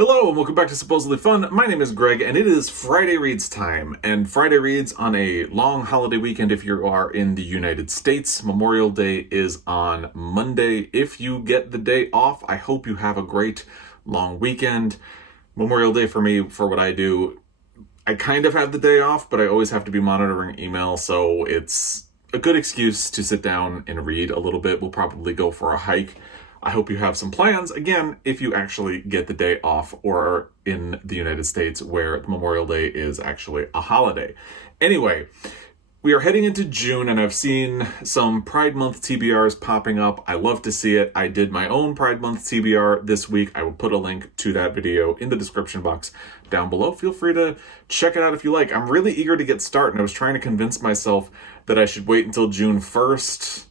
Hello and welcome back to Supposedly Fun. My name is Greg and it is Friday Reads time. And Friday Reads on a long holiday weekend if you are in the United States. Memorial Day is on Monday. If you get the day off, I hope you have a great long weekend. Memorial Day for me, for what I do, I kind of have the day off, but I always have to be monitoring email, so it's a good excuse to sit down and read a little bit. We'll probably go for a hike. I hope you have some plans, again, if you actually get the day off or are in the United States where Memorial Day is actually a holiday. Anyway, we are heading into June and I've seen some Pride Month TBRs popping up. I love to see it. I did my own Pride Month TBR this week. I will put a link to that video in the description box down below. Feel free to check it out if you like. I'm really eager to get started. I was trying to convince myself that I should wait until June 1st.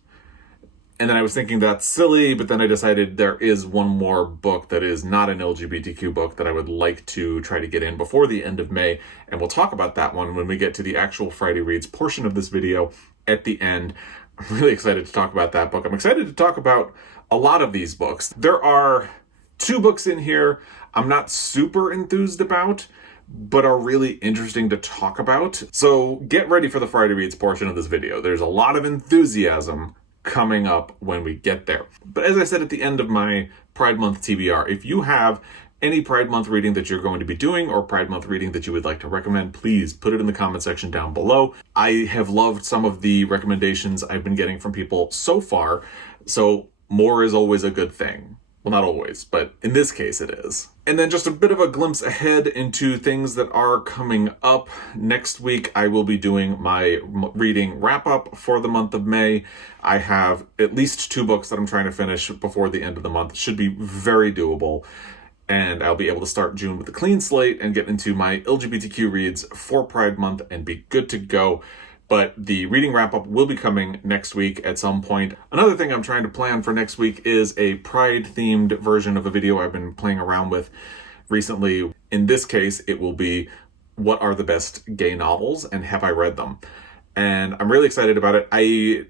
And then I was thinking that's silly, but then I decided there is one more book that is not an LGBTQ book that I would like to try to get in before the end of May. And we'll talk about that one when we get to the actual Friday Reads portion of this video at the end. I'm really excited to talk about that book. I'm excited to talk about a lot of these books. There are two books in here I'm not super enthused about, but are really interesting to talk about. So get ready for the Friday Reads portion of this video. There's a lot of enthusiasm coming up when we get there. But as I said at the end of my Pride Month TBR, if you have any Pride Month reading that you're going to be doing or Pride Month reading that you would like to recommend, please put it in the comment section down below. I have loved some of the recommendations I've been getting from people so far, so more is always a good thing. Well, not always, but in this case it is. And then just a bit of a glimpse ahead into things that are coming up. Next week, I will be doing my reading wrap-up for the month of May. I have at least 2 books that I'm trying to finish before the end of the month. It should be very doable. And I'll be able to start June with a clean slate and get into my LGBTQ reads for Pride Month and be good to go. But the reading wrap-up will be coming next week at some point. Another thing I'm trying to plan for next week is a Pride-themed version of a video I've been playing around with recently. In this case, it will be what are the best gay novels and have I read them? And I'm really excited about it. I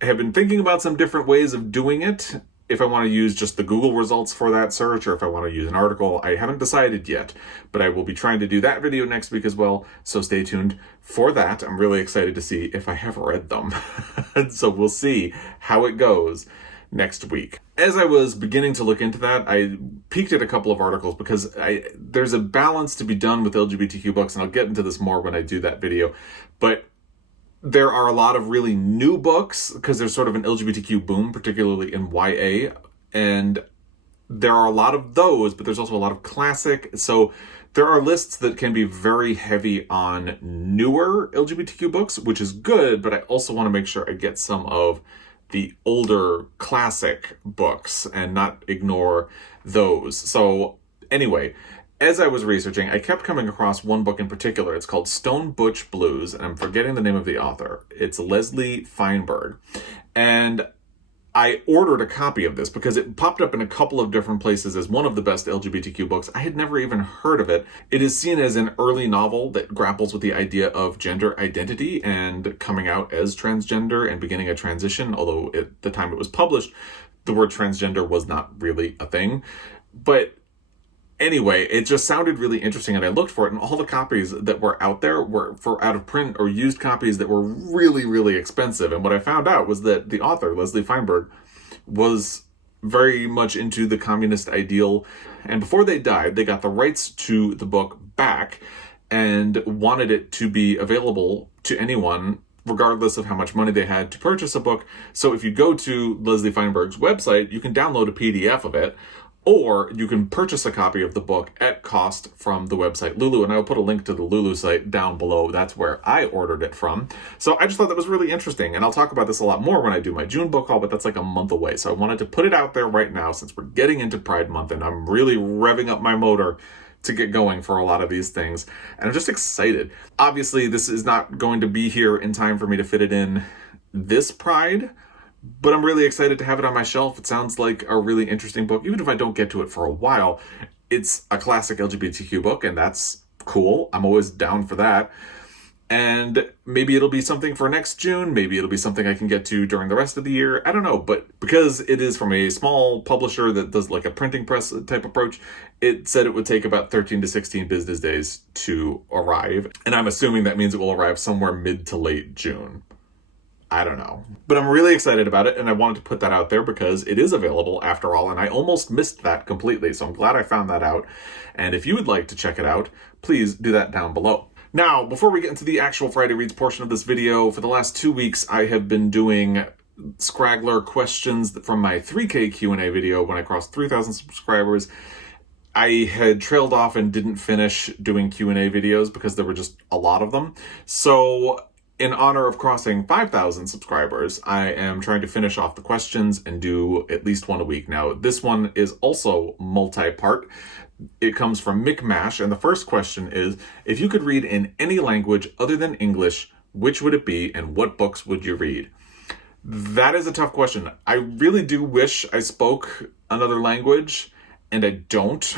have been thinking about some different ways of doing it. If I want to use just the Google results for that search or if I want to use an article, I haven't decided yet, but I will be trying to do that video next week as well. So stay tuned for that. I'm really excited to see if I have read them. So we'll see how it goes next week. As I was beginning to look into that, I peeked at a couple of articles because there's a balance to be done with LGBTQ books, and I'll get into this more when I do that video. But there are a lot of really new books because there's sort of an LGBTQ boom, particularly in YA. And there are a lot of those, but there's also a lot of classic. So there are lists that can be very heavy on newer LGBTQ books, which is good, but I also want to make sure I get some of the older classic books and not ignore those. So anyway, as I was researching, I kept coming across one book in particular. It's called Stone Butch Blues, and I'm forgetting the name of the author. It's Leslie Feinberg. And I ordered a copy of this because it popped up in a couple of different places as one of the best LGBTQ books. I had never even heard of it. It is seen as an early novel that grapples with the idea of gender identity and coming out as transgender and beginning a transition, although at the time it was published, the word transgender was not really a thing. But anyway, it just sounded really interesting, and I looked for it, and all the copies that were out there were for out of print or used copies that were really, really expensive. And what I found out was that the author, Leslie Feinberg, was very much into the communist ideal. And before they died, they got the rights to the book back and wanted it to be available to anyone, regardless of how much money they had to purchase a book. So if you go to Leslie Feinberg's website, you can download a PDF of it, or you can purchase a copy of the book at cost from the website Lulu, and I'll put a link to the Lulu site down below. That's where I ordered it from. So I just thought that was really interesting, and I'll talk about this a lot more when I do my June book haul, but that's like a month away. So I wanted to put it out there right now since we're getting into Pride Month, and I'm really revving up my motor to get going for a lot of these things. And I'm just excited. Obviously, this is not going to be here in time for me to fit it in this Pride, but I'm really excited to have it on my shelf. It sounds like a really interesting book. Even if I don't get to it for a while, it's a classic LGBTQ book, and that's cool. I'm always down for that. And maybe it'll be something for next June. Maybe it'll be something I can get to during the rest of the year. I don't know. But because it is from a small publisher that does like a printing press type approach, it said it would take about 13 to 16 business days to arrive. And I'm assuming that means it will arrive somewhere mid to late June. I don't know. But I'm really excited about it, and I wanted to put that out there because it is available after all, and I almost missed that completely, so I'm glad I found that out. And if you would like to check it out, please do that down below. Now, before we get into the actual Friday Reads portion of this video, for the last 2 weeks, I have been doing Scraggler Questions from my 3K Q&A video when I crossed 3,000 subscribers. I had trailed off and didn't finish doing Q&A videos because there were just a lot of them. So in honor of crossing 5,000 subscribers, I am trying to finish off the questions and do at least one a week. Now, this one is also multi-part. It comes from Micmash, and the first question is, if you could read in any language other than English, which would it be and what books would you read? That is a tough question. I really do wish I spoke another language, and I don't.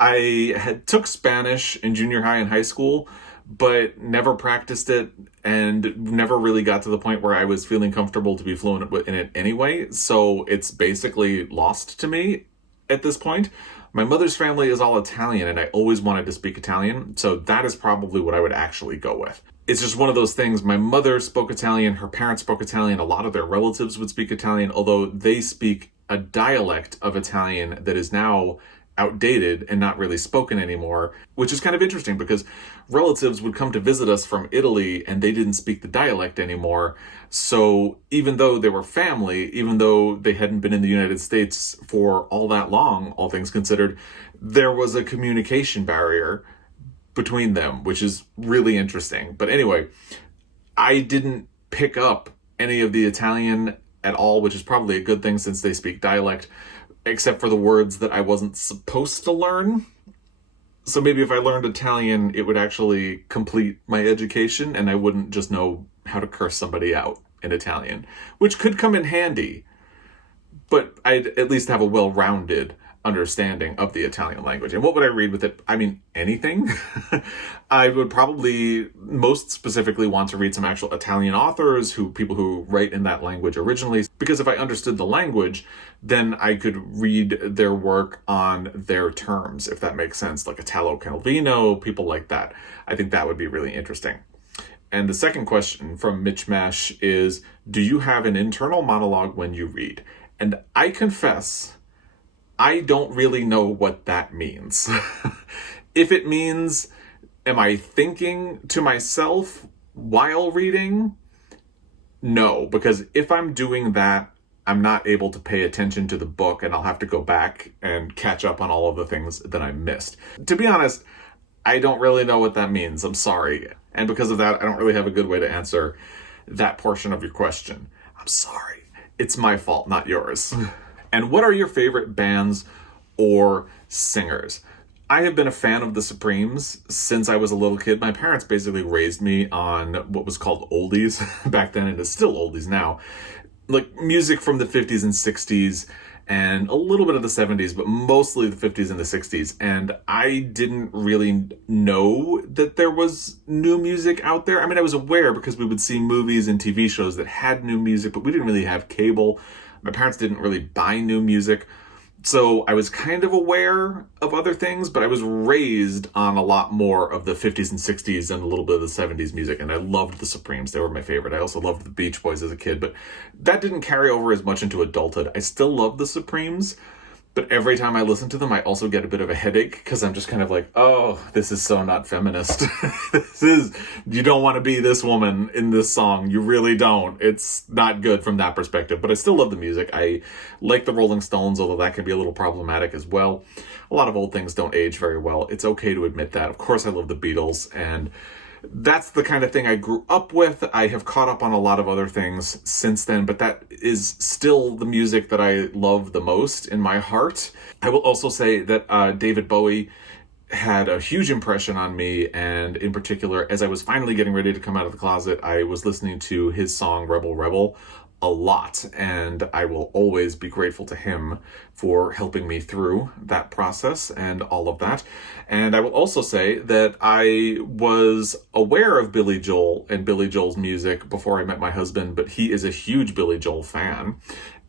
I took Spanish in junior high and high school, but never practiced it and never really got to the point where I was feeling comfortable to be fluent in it anyway. So it's basically lost to me at this point. My mother's family is all Italian, and I always wanted to speak Italian, so that is probably what I would actually go with. It's just one of those things. My mother spoke Italian, her parents spoke Italian, a lot of their relatives would speak Italian, although they speak a dialect of Italian that is now outdated and not really spoken anymore, which is kind of interesting because relatives would come to visit us from Italy and they didn't speak the dialect anymore. So even though they were family, even though they hadn't been in the United States for all that long, all things considered, there was a communication barrier between them, which is really interesting. But anyway, I didn't pick up any of the Italian at all, which is probably a good thing since they speak dialect, except for the words that I wasn't supposed to learn. So maybe if I learned Italian, it would actually complete my education and I wouldn't just know how to curse somebody out in Italian, which could come in handy, but I'd at least have a well-rounded understanding of the Italian language. And what would I read with it? I mean, anything. I would probably most specifically want to read some actual Italian authors, people who write in that language originally, because if I understood the language, then I could read their work on their terms, if that makes sense, like Italo Calvino, people like that. I think that would be really interesting. And the second question from Mitchmash is, do you have an internal monologue when you read? And I confess, I don't really know what that means. If it means, am I thinking to myself while reading? No, because if I'm doing that, I'm not able to pay attention to the book and I'll have to go back and catch up on all of the things that I missed. To be honest, I don't really know what that means. I'm sorry. And because of that, I don't really have a good way to answer that portion of your question. I'm sorry. It's my fault, not yours. And what are your favorite bands or singers? I have been a fan of the Supremes since I was a little kid. My parents basically raised me on what was called oldies back then, and it's still oldies now. Like music from the 50s and 60s and a little bit of the 70s, but mostly the 50s and the 60s. And I didn't really know that there was new music out there. I mean, I was aware because we would see movies and TV shows that had new music, but we didn't really have cable. My parents didn't really buy new music. So I was kind of aware of other things, but I was raised on a lot more of the 50s and 60s and a little bit of the 70s music, and I loved the Supremes. They were my favorite. I also loved the Beach Boys as a kid, but that didn't carry over as much into adulthood. I still love the Supremes, but every time I listen to them, I also get a bit of a headache because I'm just kind of like, oh, this is so not feminist. You don't want to be this woman in this song. You really don't. It's not good from that perspective, but I still love the music. I like the Rolling Stones, although that can be a little problematic as well. A lot of old things don't age very well. It's okay to admit that. Of course, I love the Beatles, and that's the kind of thing I grew up with. I have caught up on a lot of other things since then, but that is still the music that I love the most in my heart. I will also say that David Bowie had a huge impression on me, and in particular, as I was finally getting ready to come out of the closet, I was listening to his song Rebel Rebel a lot, and I will always be grateful to him for helping me through that process and all of that. And I will also say that I was aware of Billy Joel and Billy Joel's music before I met my husband, but he is a huge Billy Joel fan.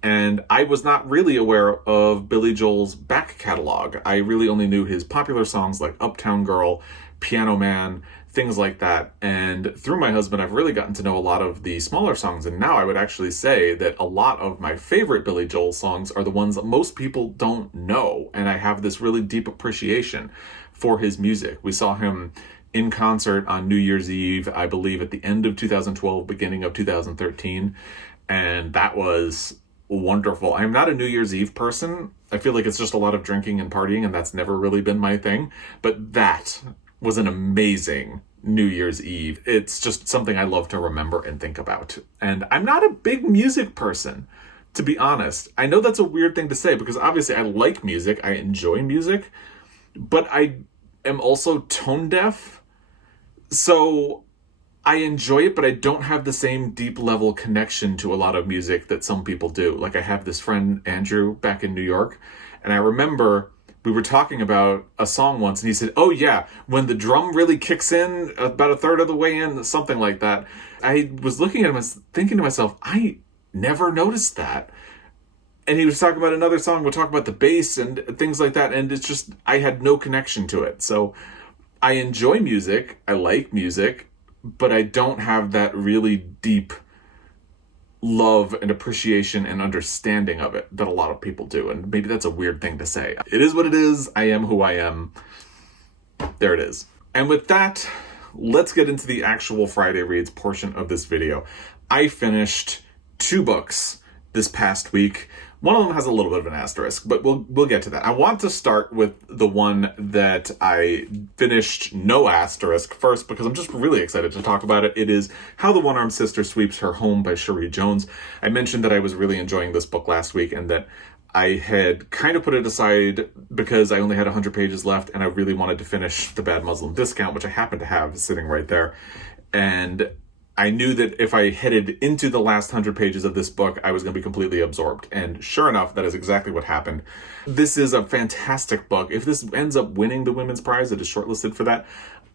And I was not really aware of Billy Joel's back catalog. I really only knew his popular songs like Uptown Girl, Piano Man, things like that. And through my husband, I've really gotten to know a lot of the smaller songs. And now I would actually say that a lot of my favorite Billy Joel songs are the ones that most people don't know. And I have this really deep appreciation for his music. We saw him in concert on New Year's Eve, I believe at the end of 2012, beginning of 2013. And that was wonderful. I'm not a New Year's Eve person. I feel like it's just a lot of drinking and partying, and that's never really been my thing. But that was an amazing New Year's Eve. It's just something I love to remember and think about. And I'm not a big music person, to be honest. I know that's a weird thing to say because obviously I like music, I enjoy music, but I am also tone deaf. So I enjoy it, but I don't have the same deep level connection to a lot of music that some people do. Like I have this friend, Andrew, back in New York, and I remember we were talking about a song once, and he said, oh yeah, when the drum really kicks in about a third of the way in, something like that. I was looking at him and thinking to myself, I never noticed that. And he was talking about another song, we'll talk about the bass and things like that, and it's just, I had no connection to it. So I enjoy music, I like music, but I don't have that really deep love and appreciation and understanding of it that a lot of people do. And maybe that's a weird thing to say. It is what it is. I am who I am. There it is. And with that, let's get into the actual Friday Reads portion of this video. I finished 2 books this past week. One of them has a little bit of an asterisk, but we'll get to that. I want to start with the one that I finished no asterisk first because I'm just really excited to talk about it. It is How the One-Armed Sister Sweeps Her Home by Cherie Jones. I mentioned that I was really enjoying this book last week and that I had kind of put it aside because I only had 100 pages left and I really wanted to finish The Bad Muslim Discount, which I happen to have sitting right there. And I knew that if I headed into the last 100 pages of this book, I was going to be completely absorbed. And sure enough, that is exactly what happened. This is a fantastic book. If this ends up winning the Women's Prize, it is shortlisted for that,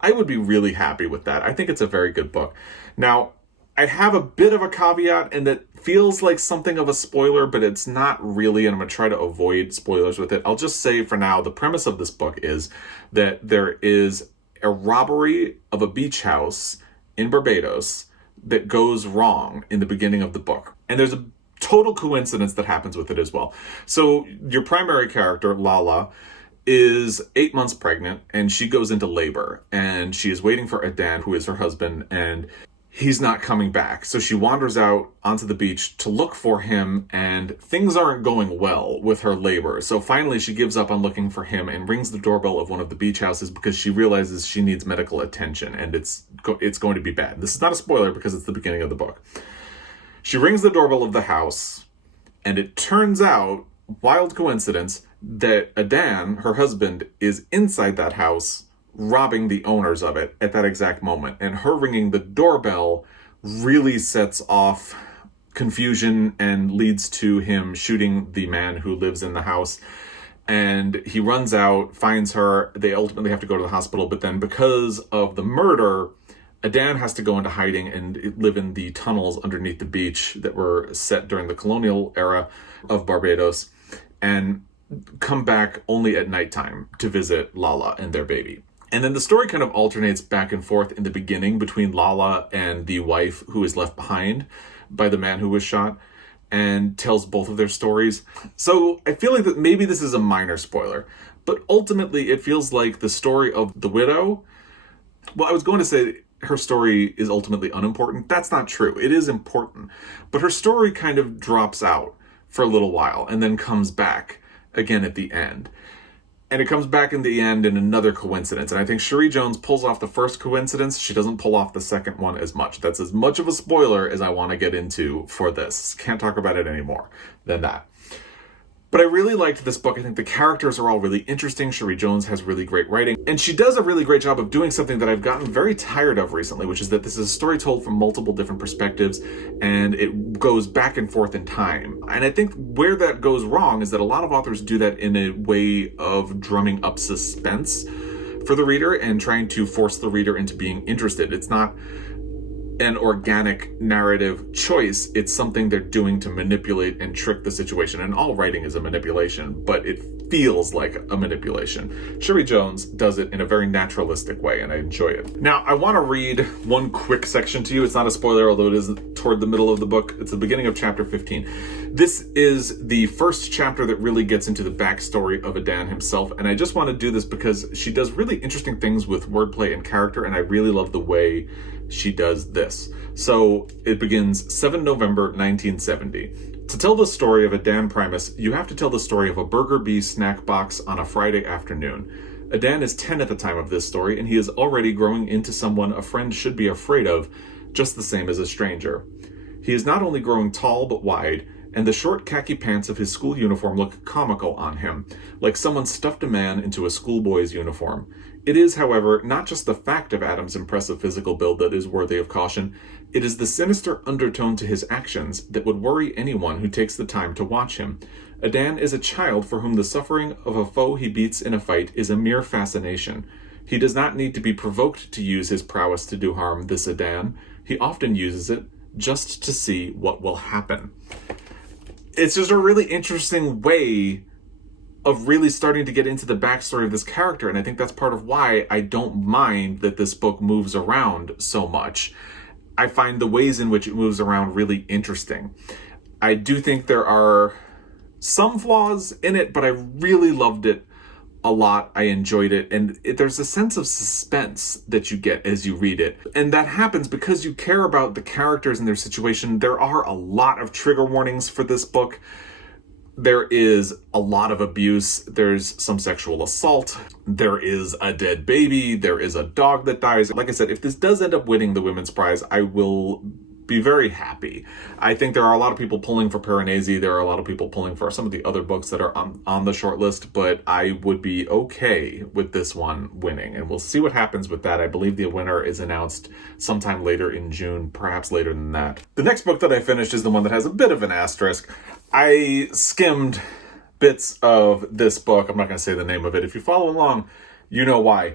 I would be really happy with that. I think it's a very good book. Now, I have a bit of a caveat, and that feels like something of a spoiler, but it's not really, and I'm going to try to avoid spoilers with it. I'll just say for now, the premise of this book is that there is a robbery of a beach house in Barbados that goes wrong in the beginning of the book. And there's a total coincidence that happens with it as well. So your primary character, Lala, is 8 months pregnant and she goes into labor and she is waiting for Adans, who is her husband, and he's not coming back. So she wanders out onto the beach to look for him, and things aren't going well with her labor. So finally she gives up on looking for him and rings the doorbell of one of the beach houses because she realizes she needs medical attention and it's going to be bad. This is not a spoiler because it's the beginning of the book. She rings the doorbell of the house, and it turns out, wild coincidence, that Adans, her husband, is inside that house robbing the owners of it at that exact moment. And her ringing the doorbell really sets off confusion and leads to him shooting the man who lives in the house. And he runs out, finds her. They ultimately have to go to the hospital, but then because of the murder, Adans has to go into hiding and live in the tunnels underneath the beach that were set during the colonial era of Barbados, and come back only at nighttime to visit Lala and their baby. And then the story kind of alternates back and forth in the beginning between Lala and the wife who is left behind by the man who was shot, and tells both of their stories. So I feel like that maybe this is a minor spoiler, but ultimately it feels like the story of the widow, well, I was going to say her story is ultimately unimportant. That's not true. It is important, but her story kind of drops out for a little while and then comes back again at the end. And it comes back in the end in another coincidence. And I think Cherie Jones pulls off the first coincidence. She doesn't pull off the second one as much. That's as much of a spoiler as I want to get into for this. Can't talk about it anymore than that. But I really liked this book. I think the characters are all really interesting. Cherie Jones has really great writing. And she does a really great job of doing something that I've gotten very tired of recently, which is that this is a story told from multiple different perspectives, and it goes back and forth in time. And I think where that goes wrong is that a lot of authors do that in a way of drumming up suspense for the reader and trying to force the reader into being interested. It's not an organic narrative choice. It's something they're doing to manipulate and trick the situation. And all writing is a manipulation, but it feels like a manipulation. Cherie Jones does it in a very naturalistic way, and I enjoy it. Now, I want to read one quick section to you. It's not a spoiler, although it is toward the middle of the book. It's the beginning of chapter 15. This is the first chapter that really gets into the backstory of Adans himself, and I just want to do this because she does really interesting things with wordplay and character, and I really love the way she does this. So it begins 7 November 1970. To tell the story of Adans Primus, you have to tell the story of a Burger Bee snack box on a Friday afternoon. Adans is 10 at the time of this story, and he is already growing into someone a friend should be afraid of, just the same as a stranger. He is not only growing tall but wide, and the short khaki pants of his school uniform look comical on him, like someone stuffed a man into a schoolboy's uniform. It is, however, not just the fact of Adams' impressive physical build that is worthy of caution. It is the sinister undertone to his actions that would worry anyone who takes the time to watch him. Adans is a child for whom the suffering of a foe he beats in a fight is a mere fascination. He does not need to be provoked to use his prowess to do harm, this Adans. He often uses it just to see what will happen. It's just a really interesting way of really starting to get into the backstory of this character, and I think that's part of why I don't mind that this book moves around so much. I find the ways in which it moves around really interesting. I do think there are some flaws in it, but I really loved it a lot. I enjoyed it, and there's a sense of suspense that you get as you read it. And that happens because you care about the characters and their situation. There are a lot of trigger warnings for this book. There is a lot of abuse. There's some sexual assault. There is a dead baby. There is a dog that dies. Like I said, if this does end up winning the Women's Prize, I will be very happy. I think there are a lot of people pulling for Piranesi. There are a lot of people pulling for some of the other books that are on the short list, but I would be okay with this one winning, and we'll see what happens with that. I believe the winner is announced sometime later in June, perhaps later than that. The next book that I finished is the one that has a bit of an asterisk. I skimmed bits of this book. I'm not going to say the name of it. If you follow along, you know why.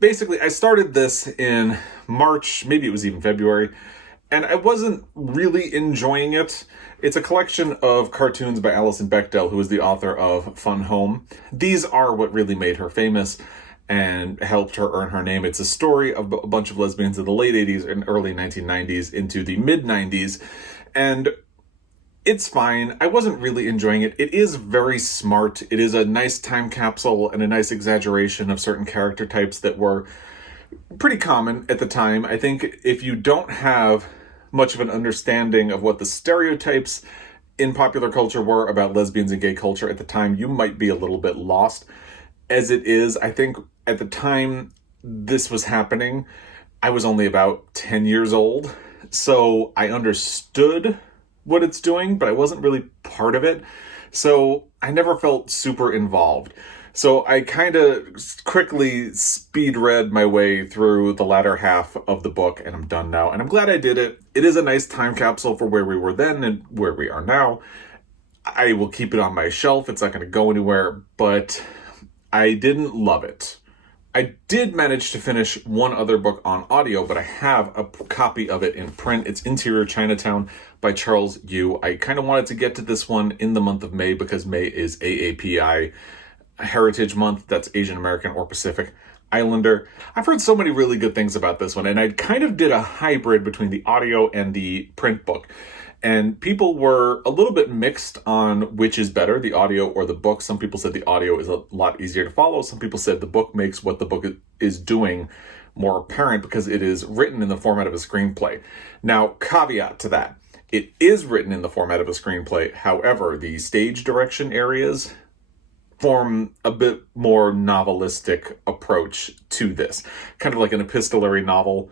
Basically, I started this in March, maybe it was even February, and I wasn't really enjoying it. It's a collection of cartoons by Alison Bechdel, who is the author of Fun Home. These are what really made her famous and helped her earn her name. It's a story of a bunch of lesbians in the late 80s and early 1990s into the mid 90s, and it's fine. I wasn't really enjoying it. It is very smart. It is a nice time capsule and a nice exaggeration of certain character types that were pretty common at the time. I think if you don't have much of an understanding of what the stereotypes in popular culture were about lesbians and gay culture at the time, you might be a little bit lost. As it is, I think at the time this was happening, I was only about 10 years old, so I understood what it's doing, but I wasn't really part of it. So I never felt super involved. So I kind of quickly speed read my way through the latter half of the book, and I'm done now. And I'm glad I did it. It is a nice time capsule for where we were then and where we are now. I will keep it on my shelf. It's not going to go anywhere, but I didn't love it. I did manage to finish one other book on audio, but I have a copy of it in print. It's Interior Chinatown by Charles Yu. I kind of wanted to get to this one in the month of May because May is AAPI Heritage Month. That's Asian American or Pacific Islander. I've heard so many really good things about this one, and I kind of did a hybrid between the audio and the print book. And people were a little bit mixed on which is better, the audio or the book. Some people said the audio is a lot easier to follow. Some people said the book makes what the book is doing more apparent because it is written in the format of a screenplay. Now, caveat to that, it is written in the format of a screenplay. However, the stage direction areas form a bit more novelistic approach to this. Kind of like an epistolary novel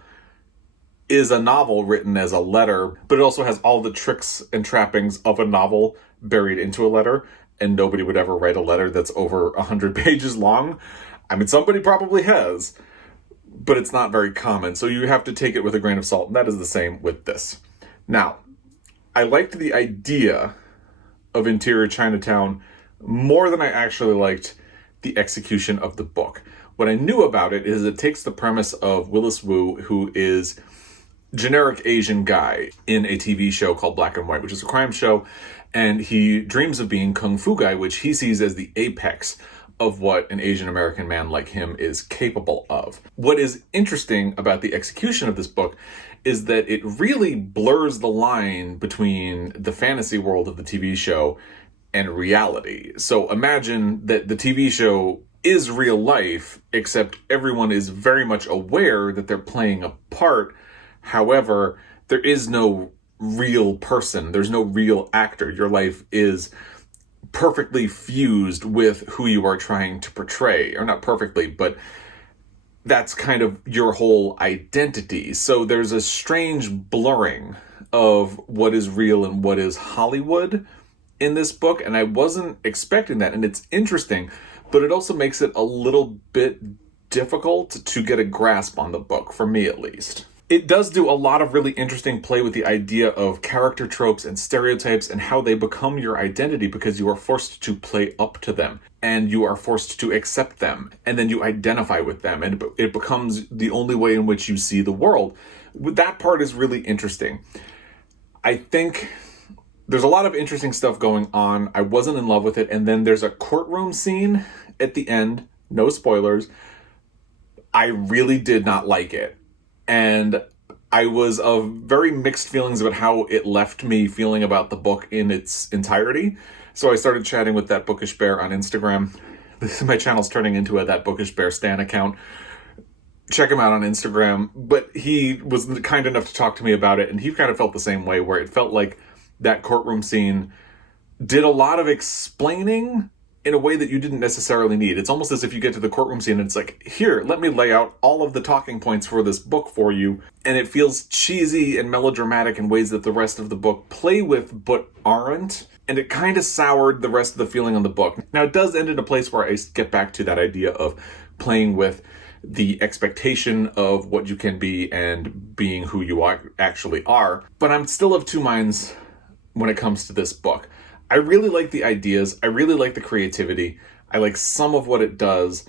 is a novel written as a letter, but it also has all the tricks and trappings of a novel buried into a letter. and nobody would ever write a letter that's over 100 pages long. I mean, somebody probably has, but it's not very common. So you have to take it with a grain of salt. And that is the same with this. Now, I liked the idea of Interior Chinatown more than I actually liked the execution of the book. What I knew about it is it takes the premise of Willis Wu, who is generic Asian guy in a TV show called Black and White, which is a crime show, and he dreams of being Kung Fu guy, which he sees as the apex of what an Asian American man like him is capable of. What is interesting about the execution of this book is that it really blurs the line between the fantasy world of the TV show and reality. So imagine that the TV show is real life, except everyone is very much aware that they're playing a part. However, there is no real person. There's no real actor. Your life is perfectly fused with who you are trying to portray. Or not perfectly, but that's kind of your whole identity. So there's a strange blurring of what is real and what is Hollywood in this book, and I wasn't expecting that. And it's interesting, but it also makes it a little bit difficult to get a grasp on the book, for me at least. It does do a lot of really interesting play with the idea of character tropes and stereotypes and how they become your identity because you are forced to play up to them and you are forced to accept them and then you identify with them and it becomes the only way in which you see the world. That part is really interesting. I think there's a lot of interesting stuff going on. I wasn't in love with it. And then there's a courtroom scene at the end. No spoilers. I really did not like it. And I was of very mixed feelings about how it left me feeling about the book in its entirety. So I started chatting with That Bookish Bear on Instagram. My channel's turning into a That Bookish Bear stan account. Check him out on Instagram. But he was kind enough to talk to me about it, and he kind of felt the same way, where it felt like that courtroom scene did a lot of explaining in a way that you didn't necessarily need. It's almost as if you get to the courtroom scene and it's like, here, let me lay out all of the talking points for this book for you. And it feels cheesy and melodramatic in ways that the rest of the book play with but aren't. And it kind of soured the rest of the feeling on the book. Now, it does end in a place where I get back to that idea of playing with the expectation of what you can be and being who you actually are. But I'm still of two minds when it comes to this book. I really like the ideas. I really like the creativity. I like some of what it does,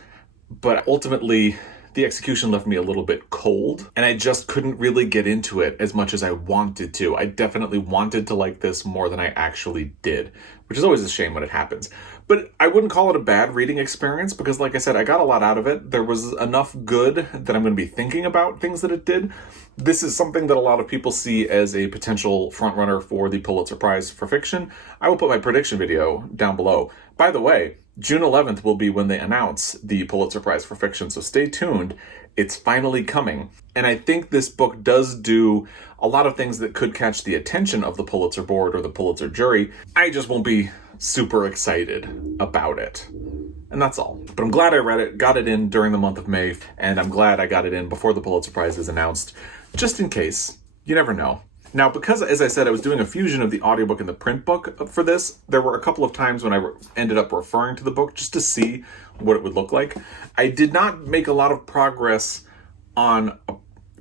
but ultimately the execution left me a little bit cold, and I just couldn't really get into it as much as I wanted to. I definitely wanted to like this more than I actually did, which is always a shame when it happens. But I wouldn't call it a bad reading experience because, like I said, I got a lot out of it. There was enough good that I'm going to be thinking about things that it did. This is something that a lot of people see as a potential frontrunner for the Pulitzer Prize for fiction. I will put my prediction video down below. By the way, June 11th will be when they announce the Pulitzer Prize for fiction, so stay tuned. It's finally coming. And I think this book does do a lot of things that could catch the attention of the Pulitzer board or the Pulitzer jury. I just won't be super excited about it. And that's all. But I'm glad I read it, got it in during the month of May, and I'm glad I got it in before the Pulitzer Prize is announced, just in case. You never know. Now, because, as I said, I was doing a fusion of the audiobook and the print book for this, there were a couple of times when I ended up referring to the book just to see what it would look like. I did not make a lot of progress on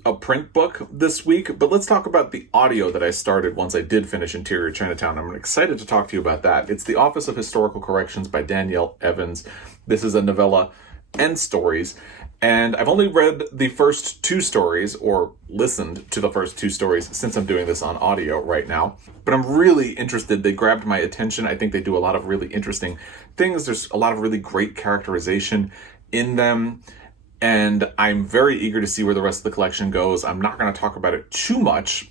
a print book this week, but let's talk about the audio that I started once I did finish Interior Chinatown. I'm excited to talk to you about that. It's The Office of Historical Corrections by Danielle Evans. This is a novella and stories, and I've only read the first two stories, or listened to the first two stories, since I'm doing this on audio right now. But I'm really interested. They grabbed my attention. I think they do a lot of really interesting things. There's a lot of really great characterization in them. And I'm very eager to see where the rest of the collection goes. I'm not going to talk about it too much,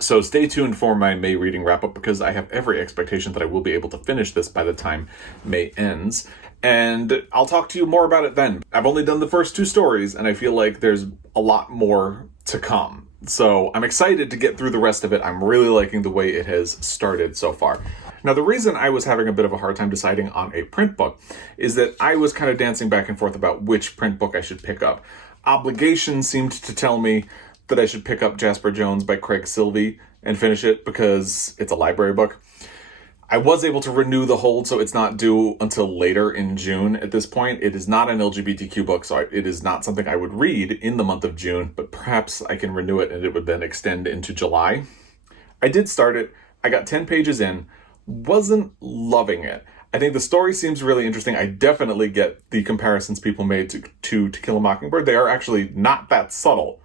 so stay tuned for my May reading wrap-up because I have every expectation that I will be able to finish this by the time May ends. And I'll talk to you more about it then. I've only done the first two stories, and I feel like there's a lot more to come. So I'm excited to get through the rest of it. I'm really liking the way it has started so far. Now, the reason I was having a bit of a hard time deciding on a print book is that I was kind of dancing back and forth about which print book I should pick up. Obligation seemed to tell me that I should pick up Jasper Jones by Craig Silvey and finish it because it's a library book. I was able to renew the hold, so it's not due until later in June at this point. It is not an LGBTQ book, so it is not something I would read in the month of June, but perhaps I can renew it and it would then extend into July. I did start it. I got 10 pages in. Wasn't loving it. I think the story seems really interesting. I definitely get the comparisons people made to Kill a Mockingbird. They are actually not that subtle.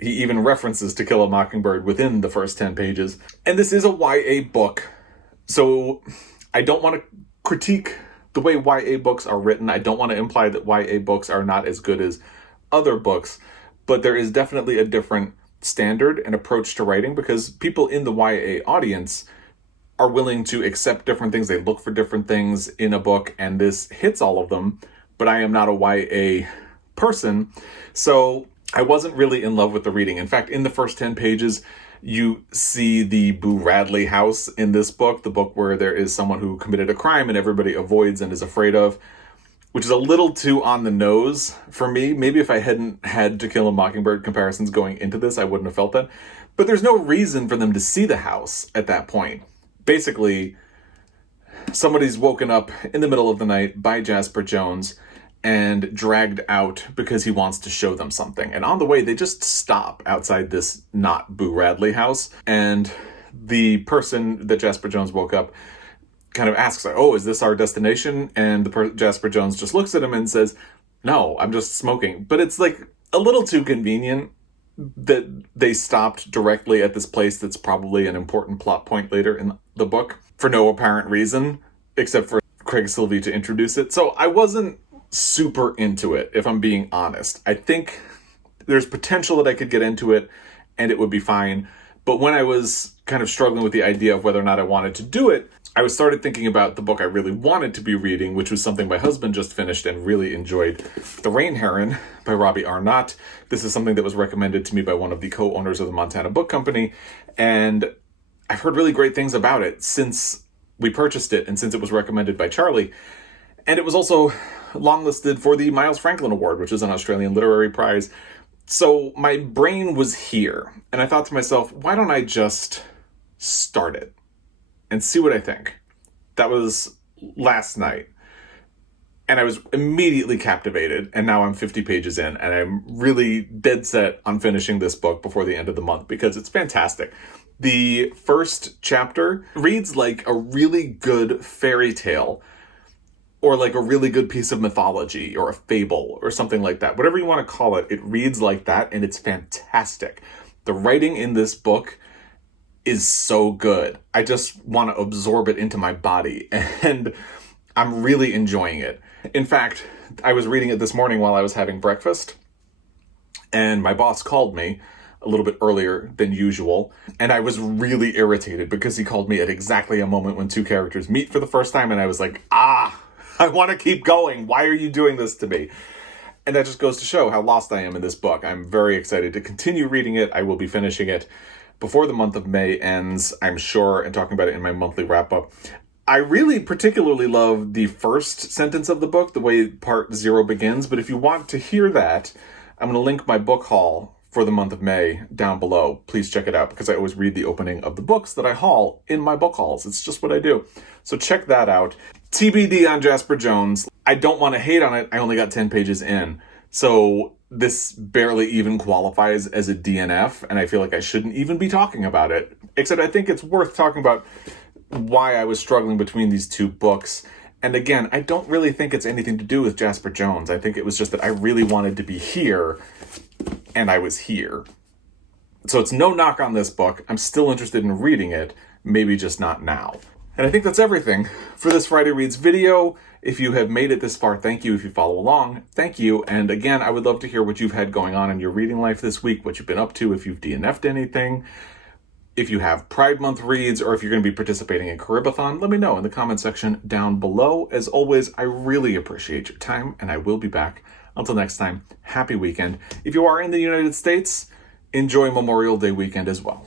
He even references To Kill a Mockingbird within the first 10 pages. And this is a YA book. So I don't want to critique the way YA books are written. I don't want to imply that YA books are not as good as other books, but there is definitely a different standard and approach to writing because people in the YA audience are willing to accept different things. They look for different things in a book, and this hits all of them, but I am not a YA person, so I wasn't really in love with the reading. In fact, in the first 10 pages, you see the Boo Radley house in this book, the book where there is someone who committed a crime and everybody avoids and is afraid of, which is a little too on the nose for me. Maybe if I hadn't had To Kill a Mockingbird comparisons going into this, I wouldn't have felt that. But there's no reason for them to see the house at that point. Basically, somebody's woken up in the middle of the night by Jasper Jones and dragged out because he wants to show them something. And on the way, they just stop outside this not Boo Radley house. And the person that Jasper Jones woke up kind of asks, oh, is this our destination? And Jasper Jones just looks at him and says, no, I'm just smoking. But it's like a little too convenient that they stopped directly at this place that's probably an important plot point later in the book for no apparent reason, except for Craig Silvey to introduce it. So I wasn't super into it, if I'm being honest. I think there's potential that I could get into it and it would be fine. But when I was kind of struggling with the idea of whether or not I wanted to do it, I started thinking about the book I really wanted to be reading, which was something my husband just finished and really enjoyed, The Rain Heron by Robbie Arnott. This is something that was recommended to me by one of the co-owners of the Montana Book Company, and I've heard really great things about it since we purchased it and since it was recommended by Charlie. And it was also longlisted for the Miles Franklin Award, which is an Australian literary prize. So my brain was here, and I thought to myself, why don't I just start it and see what I think? That was last night. And I was immediately captivated, and now I'm 50 pages in, and I'm really dead set on finishing this book before the end of the month because it's fantastic. The first chapter reads like a really good fairy tale, or like a really good piece of mythology or a fable or something like that. Whatever you want to call it, it reads like that, and it's fantastic. The writing in this book is so good. I just want to absorb it into my body, and I'm really enjoying it. In fact, I was reading it this morning while I was having breakfast, and my boss called me a little bit earlier than usual, and I was really irritated because he called me at exactly a moment when two characters meet for the first time, and I was like, I want to keep going. Why are you doing this to me? And that just goes to show how lost I am in this book. I'm very excited to continue reading it. I will be finishing it before the month of May ends, I'm sure, and talking about it in my monthly wrap-up. I really particularly love the first sentence of the book, the way part 0 begins. But if you want to hear that, I'm going to link my book haul for the month of May down below. Please check it out because I always read the opening of the books that I haul in my book hauls. It's just what I do. So check that out. TBD on Jasper Jones. I don't want to hate on it. I only got 10 pages in. So this barely even qualifies as a DNF, and I feel like I shouldn't even be talking about it. Except I think it's worth talking about why I was struggling between these two books. And again, I don't really think it's anything to do with Jasper Jones. I think it was just that I really wanted to be here, and I was here. So it's no knock on this book. I'm still interested in reading it, maybe just not now. And I think that's everything for this Friday Reads video. If you have made it this far, thank you. If you follow along, thank you. And again, I would love to hear what you've had going on in your reading life this week, what you've been up to, if you've DNF'd anything, if you have Pride Month reads, or if you're going to be participating in Caribathon. Let me know in the comment section down below. As always, I really appreciate your time, and I will be back. Until next time, happy weekend. If you are in the United States, enjoy Memorial Day weekend as well.